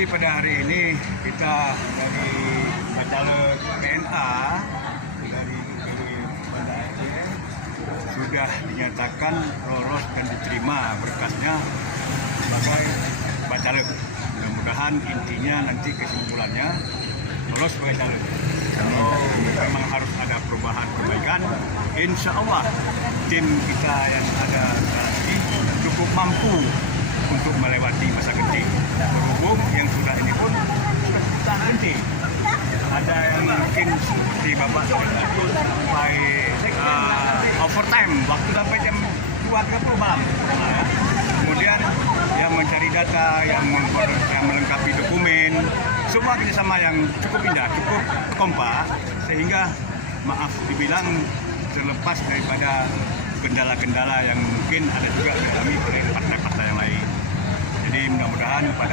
Jadi pada hari ini kita dari Bacalek PNA dari Banda Aceh sudah dinyatakan lolos dan diterima berkasnya sebagai Bacalek. Mudah-mudahan intinya nanti kesimpulannya lolos sebagai caleg. Kalau memang harus ada perubahan-perbaikan, insya Allah tim kita yang ada sekarang ini cukup mampu untuk melewati masa genting. Berhubung yang sudah ini pun sudah kita genting. Ada yang mungkin seperti Bapak sampai overtime, waktu sampai jam 2.30 malam. Kemudian yang mencari data, yang melengkapi dokumen, semua kerjasama yang cukup indah, cukup kompak, sehingga maaf dibilang terlepas daripada kendala-kendala yang mungkin ada juga dialami oleh partai-partai yang lain. Jadi mudah-mudahan pada